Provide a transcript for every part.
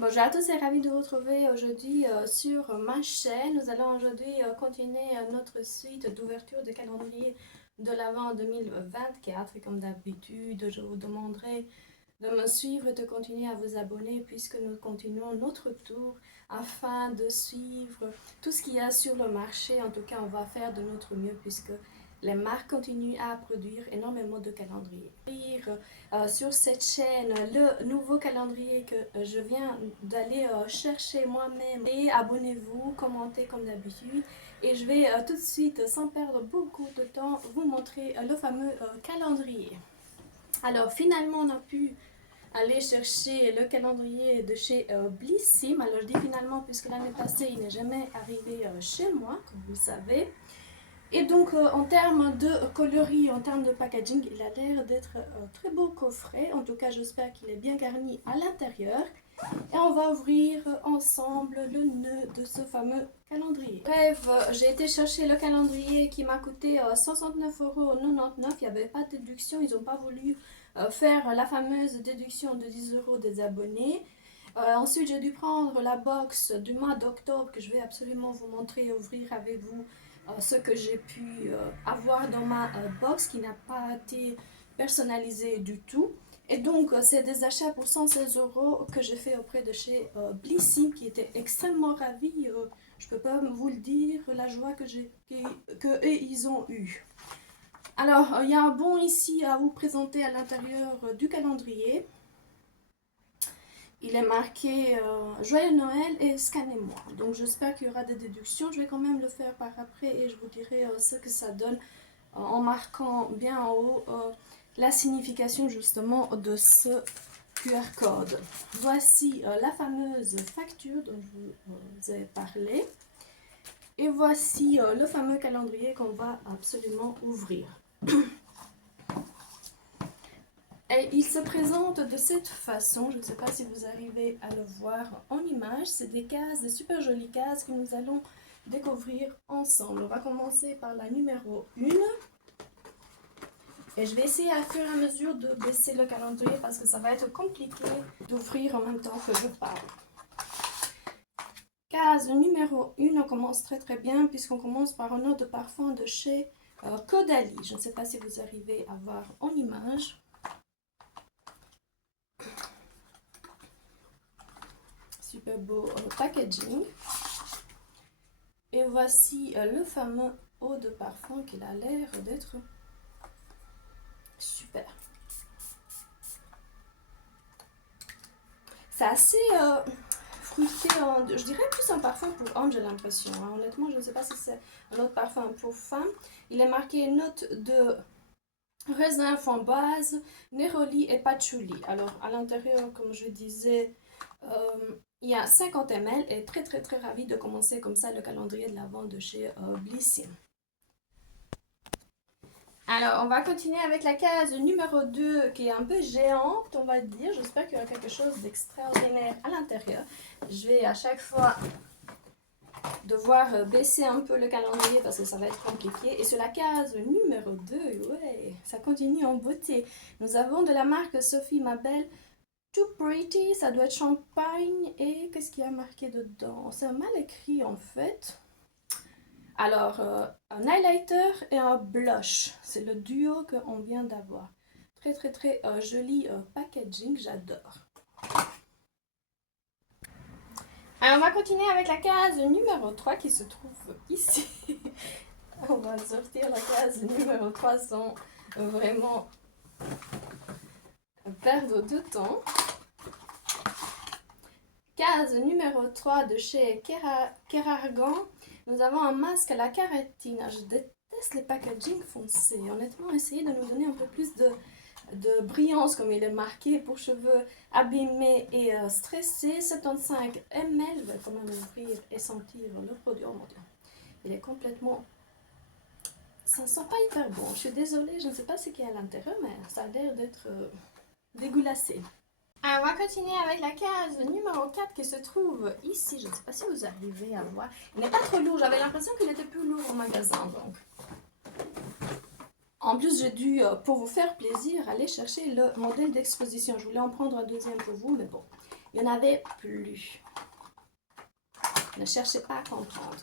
Bonjour à tous et ravi de vous retrouver aujourd'hui sur ma chaîne. Nous allons aujourd'hui continuer notre suite d'ouverture de calendrier de l'Avent 2024. Et comme d'habitude, je vous demanderai de me suivre et de continuer à vous abonner puisque nous continuons notre tour afin de suivre tout ce qu'il y a sur le marché. En tout cas, on va faire de notre mieux puisque les marques continuent à produire énormément de calendriers. Sur cette chaîne, le nouveau calendrier que je viens d'aller chercher moi-même. Et abonnez-vous, commentez comme d'habitude. Et je vais tout de suite, sans perdre beaucoup de temps, vous montrer le fameux calendrier. Alors finalement, on a pu aller chercher le calendrier de chez Blissim. Alors je dis finalement puisque l'année passée, il n'est jamais arrivé chez moi, comme vous le savez. Et donc en termes de coloris, en termes de packaging, il a l'air d'être un très beau coffret. En tout cas, j'espère qu'il est bien garni à l'intérieur. Et on va ouvrir ensemble le nœud de ce fameux calendrier. Bref, j'ai été chercher le calendrier qui m'a coûté 69,99 €. Il n'y avait pas de déduction, ils n'ont pas voulu faire la fameuse déduction de 10 € des abonnés. Ensuite, j'ai dû prendre la box du mois d'octobre que je vais absolument vous montrer et ouvrir avec vous ce que j'ai pu avoir dans ma box qui n'a pas été personnalisé du tout. Et donc, c'est des achats pour 116 € que j'ai fait auprès de chez Blissim qui était extrêmement ravi. Je ne peux pas vous le dire, la joie que ils ont eue. Alors, il y a un bon ici à vous présenter à l'intérieur du calendrier. Il est marqué Joyeux Noël et scannez-moi. Donc j'espère qu'il y aura des déductions. Je vais quand même le faire par après et je vous dirai ce que ça donne en marquant bien en haut la signification justement de ce QR code. Voici la fameuse facture dont je vous ai parlé. Et voici le fameux calendrier qu'on va absolument ouvrir. Et il se présente de cette façon, je ne sais pas si vous arrivez à le voir en image, c'est des cases, des super jolies cases que nous allons découvrir ensemble. On va commencer par la numéro 1. Et je vais essayer à fur et à mesure de baisser le calendrier parce que ça va être compliqué d'ouvrir en même temps que je parle. Case numéro 1, on commence très bien puisqu'on commence par un eau de parfum de chez Caudalie. Je ne sais pas si vous arrivez à voir en image. Super beau packaging. Et voici le fameux eau de parfum qui a l'air d'être super. C'est assez fruité, je dirais plus un parfum pour homme, j'ai l'impression. Hein. Honnêtement, je ne sais pas si c'est un autre parfum pour femme. Il est marqué note de raisin, framboise, néroli et patchouli. Alors, à l'intérieur, comme je disais, il y a 50 ml et très ravi de commencer comme ça le calendrier de l'Avent de chez Blissim. Alors, on va continuer avec la case numéro 2 qui est un peu géante, on va dire. J'espère qu'il y aura quelque chose d'extraordinaire à l'intérieur. Je vais à chaque fois devoir baisser un peu le calendrier parce que ça va être compliqué. Et sur la case numéro 2, ouais, ça continue en beauté. Nous avons de la marque Sophie Mabel Too Pretty, ça doit être champagne. Et qu'est-ce qu'il y a marqué dedans? C'est mal écrit en fait. Alors, un highlighter et un blush, c'est le duo qu'on vient d'avoir. Très joli packaging, j'adore. Alors, on va continuer avec la case numéro 3 qui se trouve ici. On va sortir la case numéro 3 sans vraiment perdre de temps. Case numéro 3 de chez Kerargan. Nous avons un masque à la kératine. Je déteste les packaging foncés. Honnêtement, essayez de nous donner un peu plus de brillance comme il est marqué pour cheveux abîmés et stressés. 75 ml. Je vais quand même ouvrir et sentir le produit. Oh mon dieu. Il est complètement... Ça ne sent pas hyper bon. Je suis désolée, je ne sais pas ce qu'il y a à l'intérieur, mais ça a l'air d'être dégoûtacé. Alors, on va continuer avec la case numéro 4 qui se trouve ici. Je ne sais pas si vous arrivez à voir. Il n'est pas trop lourd. J'avais l'impression qu'il était plus lourd au magasin. Donc. En plus, j'ai dû, pour vous faire plaisir, aller chercher le modèle d'exposition. Je voulais en prendre un deuxième pour vous, mais bon. il n'y en avait plus. Ne cherchez pas à comprendre.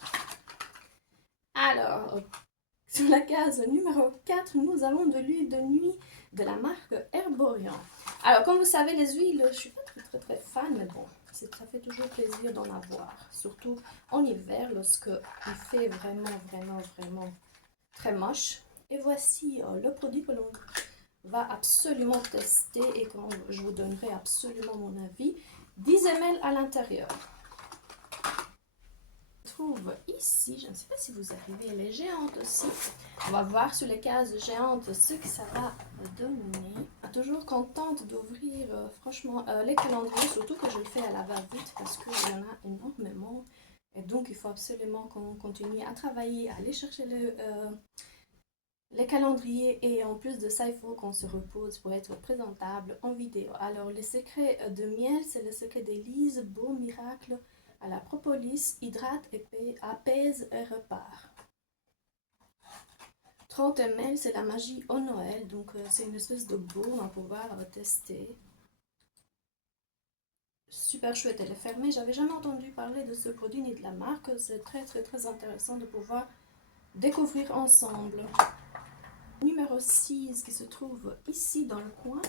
Alors, sur la case numéro 4, nous avons de l'huile de nuit de la marque Herborian. Alors, comme vous savez, les huiles, je ne suis pas très fan, mais bon, ça fait toujours plaisir d'en avoir. Surtout en hiver, lorsque il fait vraiment très moche. Et voici le produit que l'on va absolument tester et quand je vous donnerai absolument mon avis. 10 ml à l'intérieur. Trouve ici, je ne sais pas si vous arrivez, elle est géante aussi. On va voir sur les cases géantes ce que ça va donner. Toujours contente d'ouvrir franchement les calendriers, surtout que je le fais à la va-vite parce qu'il y en a énormément. Et donc il faut absolument qu'on continue à travailler, à aller chercher les calendriers et en plus de ça, il faut qu'on se repose pour être présentable en vidéo. Alors les secrets de miel, c'est le secret d'Élise, beau miracle à la propolis, hydrate, apaise et repart. 30 ml, c'est la magie au Noël, donc c'est une espèce de baume à pouvoir tester. Super chouette, elle est fermée, j'avais jamais entendu parler de ce produit ni de la marque, c'est très intéressant de pouvoir découvrir ensemble. Numéro 6 qui se trouve ici dans le coin.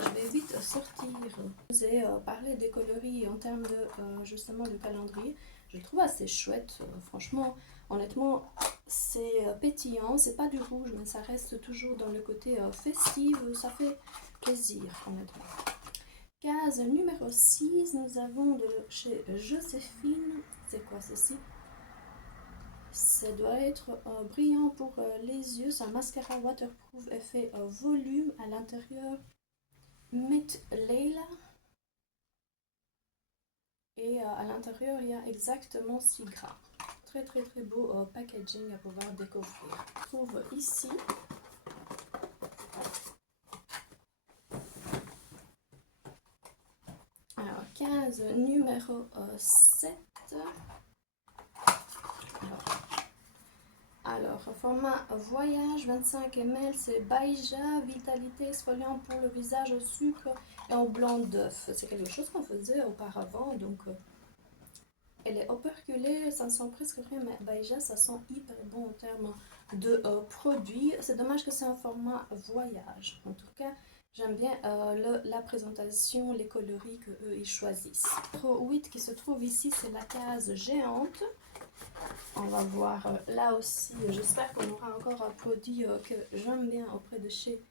Je vais vite sortir. Je vous ai parlé des coloris en termes de justement de calendrier. Je le trouve assez chouette. Franchement, honnêtement, c'est pétillant. C'est pas du rouge, mais ça reste toujours dans le côté festif. Ça fait plaisir, honnêtement. Case numéro 6, nous avons de chez Joséphine. C'est quoi ceci? Ça doit être brillant pour les yeux. C'est un mascara waterproof effet volume à l'intérieur. Mit Leila. Et à l'intérieur, il y a exactement 6 grammes. Très beau packaging à pouvoir découvrir. On trouve ici. Alors, 15 numéro 7. Alors, format voyage, 25 ml, c'est Baïja, vitalité exfoliant pour le visage au sucre et au blanc d'œuf. C'est quelque chose qu'on faisait auparavant, donc elle est operculée, ça sent presque rien, mais Baïja, ça sent hyper bon en termes de produits. C'est dommage que c'est un format voyage. En tout cas, j'aime bien la présentation, les coloris qu'eux ils choisissent. Numéro 8 qui se trouve ici, c'est la case géante. On va voir là aussi, j'espère qu'on aura encore un produit que j'aime bien auprès de chez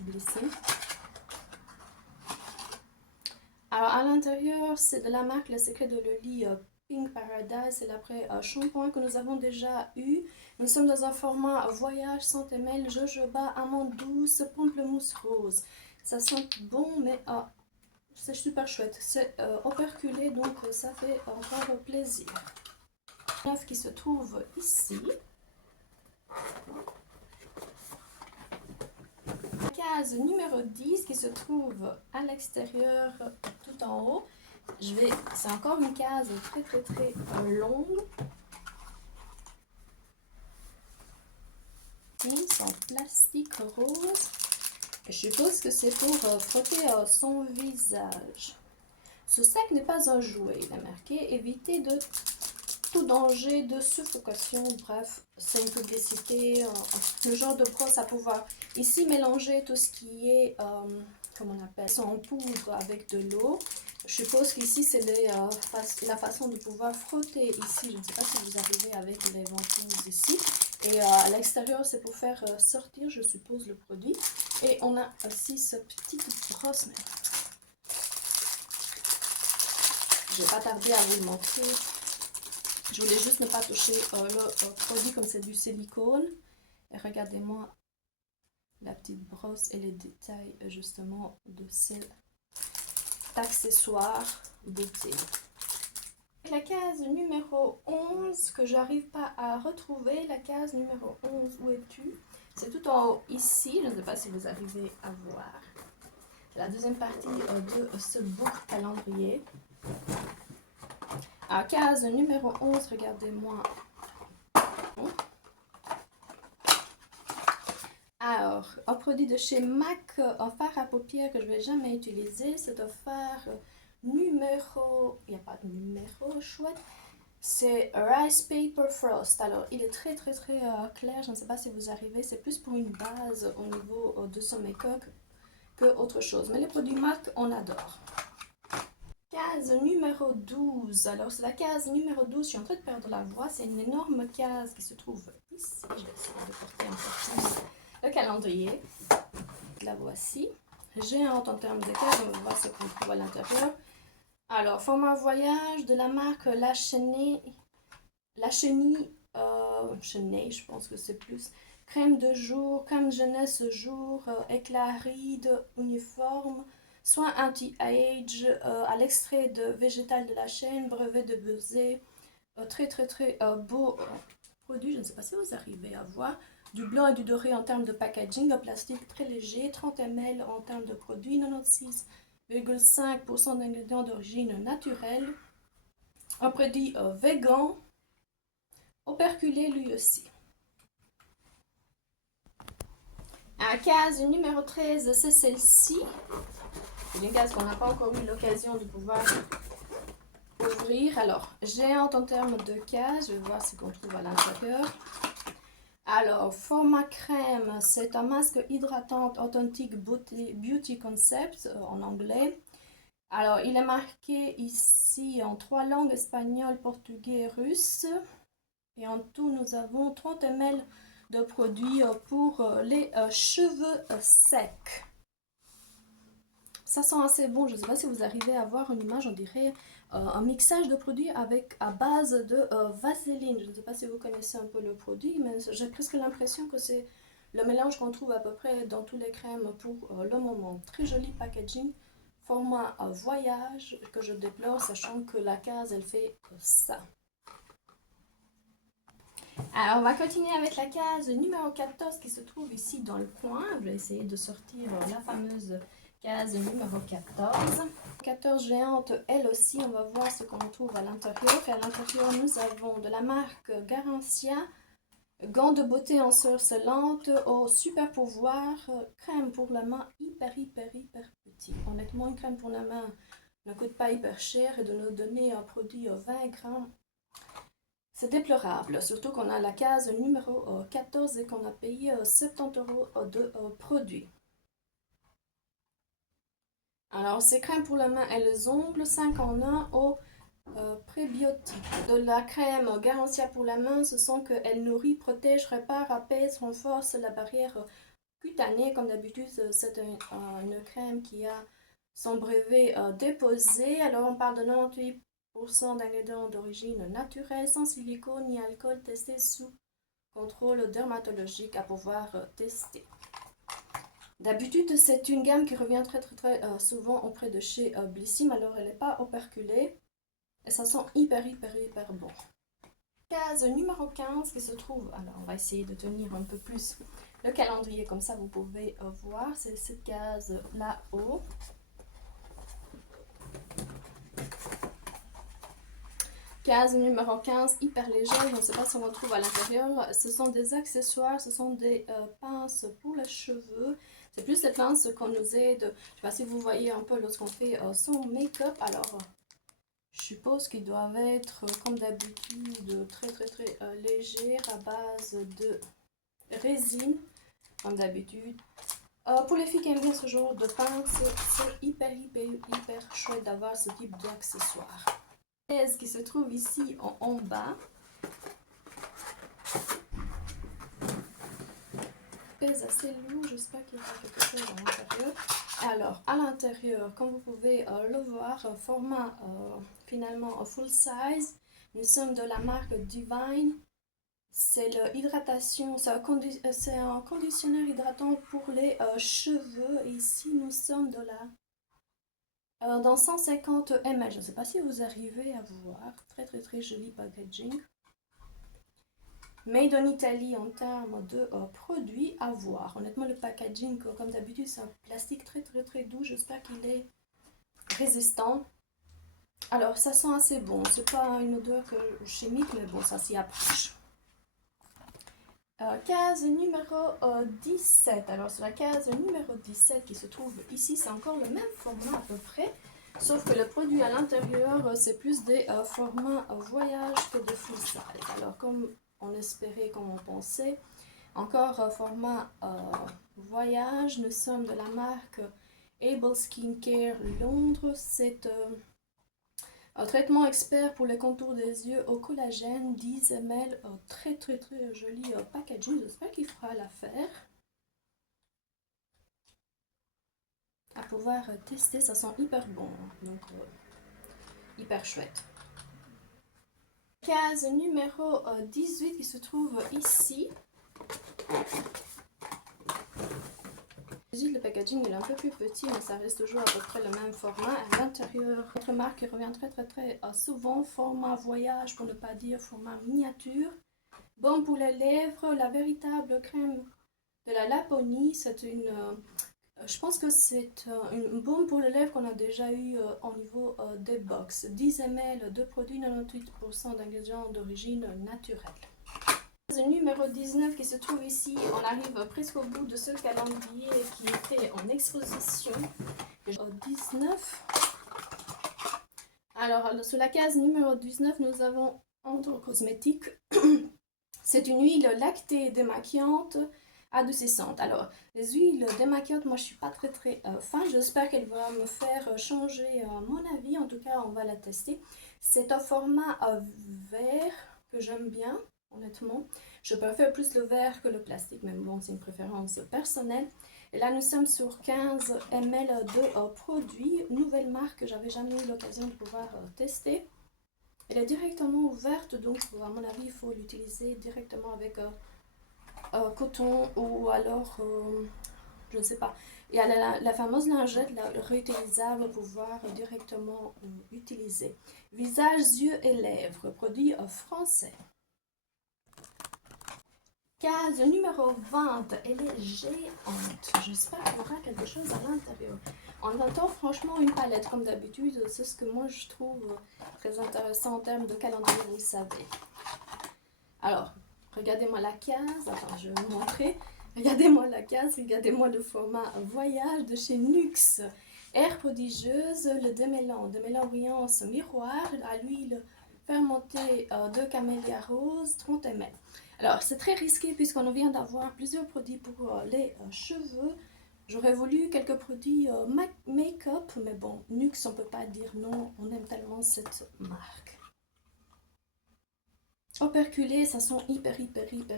Blissé. Alors à l'intérieur, c'est de la marque Le Secret de Loli Pink Paradise. C'est l'après-shampoing que nous avons déjà eu. Nous sommes dans un format voyage 100 ml, jojoba, amande douce, pamplemousse rose. Ça sent bon, mais c'est super chouette. C'est operculé, donc ça fait encore plaisir. 9 qui se trouve ici. La case numéro 10 qui se trouve à l'extérieur tout en haut. C'est encore une case très longue. C'est en plastique rose. Je suppose que c'est pour frotter son visage. Ce sac n'est pas un jouet, il est marqué éviter de tout danger de suffocation. Bref, c'est une publicité, le genre de brosse à pouvoir ici mélanger tout ce qui est, comment on appelle, en poudre avec de l'eau. Je suppose qu'ici c'est la façon de pouvoir frotter ici. Je ne sais pas si vous arrivez avec les ventouses ici. Et à l'extérieur c'est pour faire sortir, je suppose, le produit. Et on a aussi ce petite brosse. Je ne vais pas tarder à vous le montrer. Je voulais juste ne pas toucher le produit comme c'est du silicone. Et regardez-moi la petite brosse et les détails justement de cet accessoire beauté. La case numéro 11 que j'arrive pas à retrouver. La case numéro 11, où es-tu? C'est tout en haut ici. Je ne sais pas si vous arrivez à voir. C'est la deuxième partie de ce beau calendrier. À case numéro 11, regardez-moi. Alors, un produit de chez MAC, un fard à paupières que je ne vais jamais utiliser, c'est un fard numéro, il n'y a pas de numéro, chouette, c'est Rice Paper Frost. Alors, il est très clair, je ne sais pas si vous arrivez, c'est plus pour une base au niveau de son make-up que autre chose. Mais les produits MAC, on adore. Case numéro 12. Alors, c'est la case numéro 12. Je suis en train de perdre la voix. C'est une énorme case qui se trouve ici. Je vais essayer de porter un peu plus le calendrier. La voici. Géante en termes de case. On va voir ce qu'on trouve à l'intérieur. Alors, format voyage de la marque La Chenille. Chenille, je pense que c'est plus. Crème de jour, crème jeunesse jour, éclat ride, uniforme. Soin anti-age, à l'extrait de végétal de la chêne, brevet de Beuzé, très beau produit, je ne sais pas si vous arrivez à voir, du blanc et du doré en termes de packaging, un plastique très léger, 30 ml en termes de produit, 96,5% d'ingrédients d'origine naturelle, un produit vegan, operculé lui aussi. À case numéro 13, c'est celle-ci. C'est une case qu'on n'a pas encore eu l'occasion de pouvoir ouvrir. Alors, géante en termes de case, je vais voir ce qu'on trouve à l'intérieur. Alors, format crème, c'est un masque hydratant authentique beauty concept en anglais. Alors, il est marqué ici en 3 langues, espagnol, portugais et russe. Et en tout, nous avons 30 ml de produits pour les cheveux secs. Ça sent assez bon. Je ne sais pas si vous arrivez à voir une image, on dirait un mixage de produits à base de vaseline. Je ne sais pas si vous connaissez un peu le produit, mais j'ai presque l'impression que c'est le mélange qu'on trouve à peu près dans tous les crèmes pour le moment. Très joli packaging, format voyage que je déplore, sachant que la case elle fait ça. Alors on va continuer avec la case numéro 14 qui se trouve ici dans le coin. Je vais essayer de sortir la fameuse case numéro 14. 14 géante, elle aussi, on va voir ce qu'on trouve à l'intérieur. Et à l'intérieur, nous avons de la marque Garancia, gants de beauté en surcelante au super pouvoir, crème pour la main hyper petit. Honnêtement, une crème pour la main ne coûte pas hyper cher et de nous donner un produit 20 grammes, c'est déplorable. Surtout qu'on a la case numéro 14 et qu'on a payé 70 € de produit. Alors, ces crèmes pour la main et les ongles, 5 en 1 au prébiotique. De la crème Garancia pour la main, ce sont qu'elle nourrit, protège, répare, apaise, renforce la barrière cutanée. Comme d'habitude, c'est une crème qui a son brevet déposé. Alors, on parle de 98% d'ingrédients d'origine naturelle, sans silicone ni alcool, testé sous contrôle dermatologique à pouvoir tester. D'habitude, c'est une gamme qui revient très souvent auprès de chez Blissim, alors elle n'est pas operculée et ça sent hyper bon. Case numéro 15 qui se trouve, alors on va essayer de tenir un peu plus le calendrier, comme ça vous pouvez voir, c'est cette case là-haut. Case numéro 15, hyper légère, je ne sais pas si on retrouve à l'intérieur, ce sont des accessoires, ce sont des pinces pour les cheveux. C'est plus les pinces qu'on nous aide, je ne sais pas si vous voyez un peu lorsqu'on fait son make-up. Alors, je suppose qu'ils doivent être, comme d'habitude, très légers à base de résine, comme d'habitude. Pour les filles qui aiment bien ce genre de pince, c'est hyper chouette d'avoir ce type d'accessoires. Qui se trouve ici en bas. Pèse assez lourd, j'espère qu'il y aura quelque chose à l'intérieur. Alors, à l'intérieur, comme vous pouvez le voir, format finalement full size. Nous sommes de la marque Divine. C'est l'hydratation, c'est un conditionneur hydratant pour les cheveux. Et ici, nous sommes de la dans 150 ml. Je ne sais pas si vous arrivez à voir. Très joli packaging. Made in Italy en termes de produits à voir. Honnêtement, le packaging, comme d'habitude, c'est un plastique très doux. J'espère qu'il est résistant. Alors, ça sent assez bon. C'est pas une odeur chimique, mais bon, ça s'y approche. Case numéro 17. Alors, sur la case numéro 17 qui se trouve ici, c'est encore le même format à peu près. Sauf que le produit à l'intérieur, c'est plus des formats voyage que de full size. Alors, comme on espérait, comme on pensait, encore format voyage. Nous sommes de la marque Able Skincare Londres. C'est un traitement expert pour les contours des yeux au collagène, 10 ml, très joli packaging, j'espère qu'il fera l'affaire. À pouvoir tester, ça sent hyper bon, donc hyper chouette. Case numéro 18 qui se trouve ici. Le packaging est un peu plus petit, mais ça reste toujours à peu près le même format. À l'intérieur, notre marque revient très souvent, format voyage pour ne pas dire format miniature. Baume pour les lèvres, la véritable crème de la Laponie. C'est une, je pense que c'est une baume pour les lèvres qu'on a déjà eu au niveau des box. 10 ml de produits, 98% d'ingrédients d'origine naturelle. Numéro 19 qui se trouve ici, on arrive presque au bout de ce calendrier qui était en exposition. 19. Alors, sur la case numéro 19, nous avons Andro Cosmétique. C'est une huile lactée démaquillante adoucissante. Alors, les huiles démaquillantes, moi je suis pas très fan. J'espère qu'elle va me faire changer mon avis. En tout cas, on va la tester. C'est un format vert que j'aime bien, honnêtement. Je préfère plus le verre que le plastique, mais bon, c'est une préférence personnelle. Et là, nous sommes sur 15 ml de produit. Nouvelle marque que j'avais jamais eu l'occasion de pouvoir tester. Elle est directement ouverte, donc à mon avis, il faut l'utiliser directement avec coton ou alors, je ne sais pas. Il y a la fameuse lingette réutilisable pour pouvoir directement utiliser. Visage, yeux et lèvres, produit français. Case numéro 20, elle est géante. J'espère qu'il y aura quelque chose à l'intérieur. On attend franchement une palette, comme d'habitude. C'est ce que moi je trouve très intéressant en termes de calendrier, vous le savez. Alors, regardez-moi la case. Attends, je vais vous montrer. Regardez-moi la case, regardez-moi le format voyage de chez Nuxe. Air prodigieuse, le démêlant brillance miroir, à l'huile fermentée de camélia rose, 30 ml. Alors, c'est très risqué puisqu'on vient d'avoir plusieurs produits pour les cheveux. J'aurais voulu quelques produits make-up, mais bon, Nuxe, on ne peut pas dire non, on aime tellement cette marque. Operculé, ça sent hyper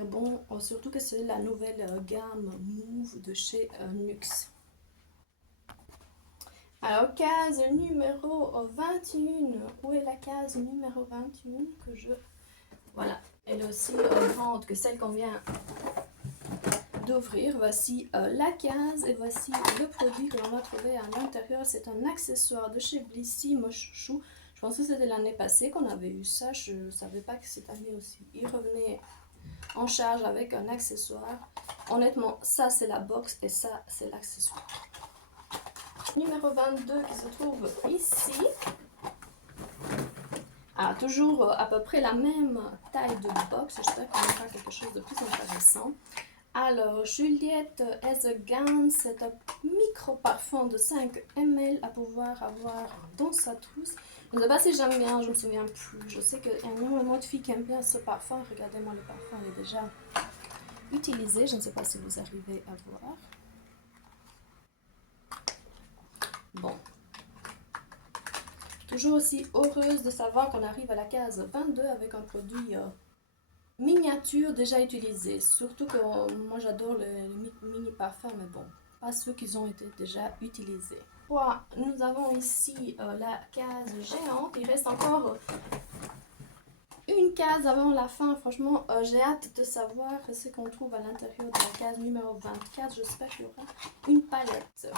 bon, surtout que c'est la nouvelle gamme Move de chez Nuxe. Alors, case numéro 21, où est la case numéro 21 que je... Voilà, elle est aussi grande que celle qu'on vient d'ouvrir. Voici la case et voici le produit que l'on va trouver à l'intérieur. C'est un accessoire de chez Blissy, mon chouchou. Je pense que c'était l'année passée qu'on avait eu ça. Je ne savais pas que cette année aussi, il revenait en charge avec un accessoire. Honnêtement, ça c'est la box et ça c'est l'accessoire. Numéro 22 qui se trouve ici. Ah, toujours à peu près la même taille de box. J'espère qu'on aura quelque chose de plus intéressant. Alors, Juliette Ezegan, c'est un micro parfum de 5 ml à pouvoir avoir dans sa trousse. Je ne sais pas si j'aime bien, je ne me souviens plus. Je sais qu'il y a énormément de filles qui aiment bien ce parfum. Regardez-moi, le parfum est déjà utilisé. Je ne sais pas si vous arrivez à voir. Bon. Toujours aussi heureuse de savoir qu'on arrive à la case 22 avec un produit miniature déjà utilisé. Surtout que moi j'adore les mini parfums, mais bon, pas ceux qui ont été déjà utilisés. Nous avons ici la case géante. Il reste encore une case avant la fin. Franchement, j'ai hâte de savoir ce qu'on trouve à l'intérieur de la case numéro 24. J'espère qu'il y aura une palette.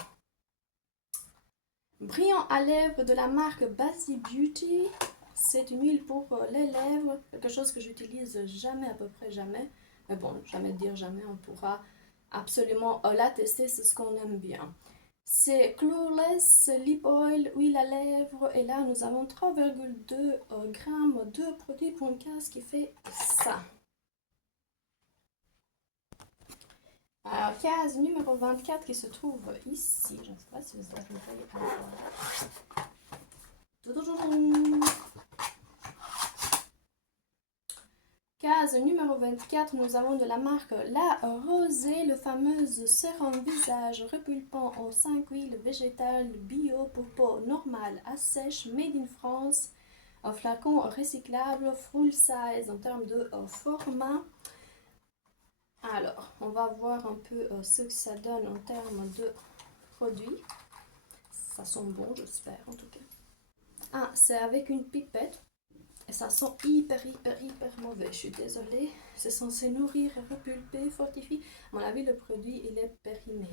Brillant à lèvres de la marque Bassy Beauty. C'est une huile pour les lèvres, quelque chose que j'utilise jamais, à peu près jamais. Mais bon, jamais dire jamais, on pourra absolument la tester, c'est ce qu'on aime bien. C'est Clueless Lip Oil, huile à lèvres, et là nous avons 3,2 grammes de produit pour une case qui fait ça. Alors, case numéro 24 qui se trouve ici. Je ne sais pas si vous arrivez à voir. Toudoudoudoum. Case numéro 24, nous avons de la marque La Rosée, le fameux sérum visage repulpant aux 5 huiles végétales bio pour peau normale à sèche, made in France, un flacon recyclable, full size en termes de format. Alors, on va voir un peu ce que ça donne en termes de produits. Ça sent bon, j'espère en tout cas. Ah, c'est avec une pipette. Et ça sent hyper mauvais. Je suis désolée. C'est censé nourrir, repulper, fortifier. À mon avis, le produit, il est périmé.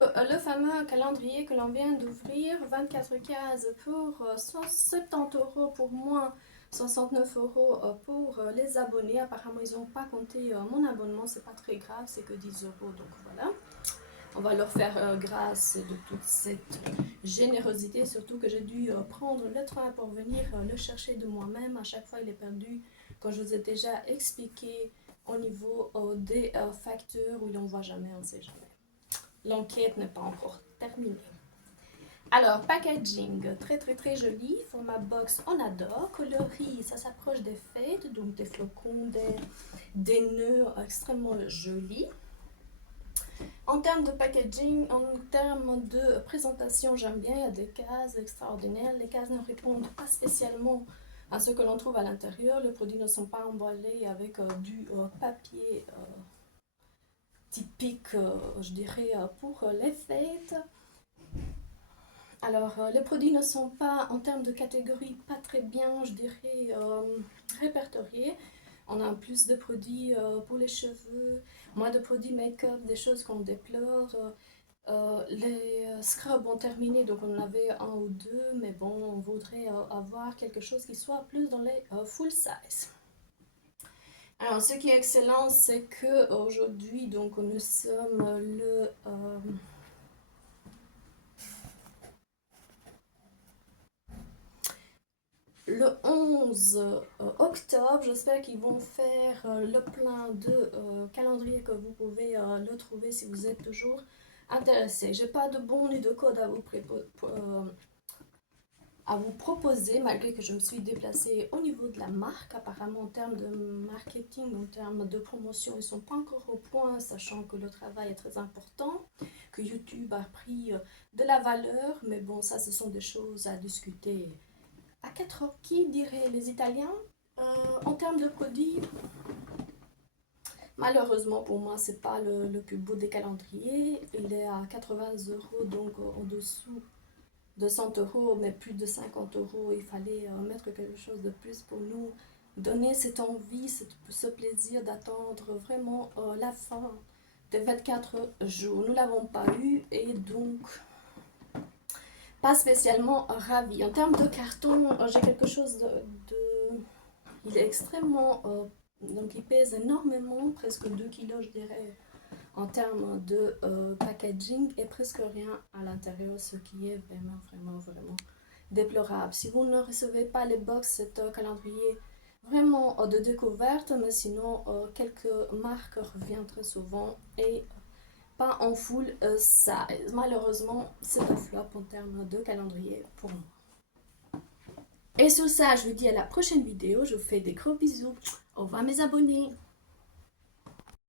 Le fameux calendrier que l'on vient d'ouvrir, 24 cases pour 70 € pour moi, 69 € pour les abonnés. Apparemment, ils n'ont pas compté mon abonnement, c'est pas très grave, c'est que 10 €. Donc voilà. On va leur faire grâce de toute cette générosité, surtout que j'ai dû prendre le train pour venir le chercher de moi-même. À chaque fois, il est perdu, quand je vous ai déjà expliqué au niveau des facteurs où il n'en voit jamais, on ne sait jamais. L'enquête n'est pas encore terminée. Alors, packaging, très joli. Format box, on adore. Coloris, ça s'approche des fêtes, donc des flocons, des nœuds extrêmement jolis. En termes de packaging, en termes de présentation, j'aime bien, il y a des cases extraordinaires. Les cases ne répondent pas spécialement à ce que l'on trouve à l'intérieur. Les produits ne sont pas emballés avec du papier typique, je dirais, pour les fêtes. Alors, les produits ne sont pas, en termes de catégorie, pas très bien, je dirais, répertoriés. On a plus de produits pour les cheveux, moins de produits make-up, des choses qu'on déplore. Les scrubs ont terminé, donc on en avait un ou deux, mais bon, on voudrait avoir quelque chose qui soit plus dans les full size. Alors, ce qui est excellent, c'est que aujourd'hui, donc nous sommes le 11 octobre. J'espère qu'ils vont faire le plein de calendrier que vous pouvez le trouver si vous êtes toujours intéressé. J'ai pas de bon ni de code à vous proposer, malgré que je me suis déplacée au niveau de la marque. Apparemment, en termes de marketing, en termes de promotion, ils ne sont pas encore au point, sachant que le travail est très important, que YouTube a pris de la valeur. Mais bon, ça, ce sont des choses à discuter à 4 heures. Qui dirait les Italiens? En termes de produits, malheureusement pour moi, c'est pas le plus beau des calendriers. Il est à 80 €, donc en dessous de 100 €, mais plus de 50 €. Il fallait mettre quelque chose de plus pour nous donner cette envie, ce plaisir d'attendre vraiment la fin des 24 jours. Nous ne l'avons pas eu et donc pas spécialement ravi. En termes de carton, j'ai quelque chose il est extrêmement... donc il pèse énormément, presque 2 kg je dirais, en termes de packaging, et presque rien à l'intérieur, ce qui est vraiment déplorable. Si vous ne recevez pas les box, c'est un calendrier vraiment de découverte, mais sinon quelques marques reviennent très souvent et pas en full size. Malheureusement, c'est un flop en termes de calendrier pour moi. Et sur ça, je vous dis à la prochaine vidéo. Je vous fais des gros bisous. Au revoir mes abonnés.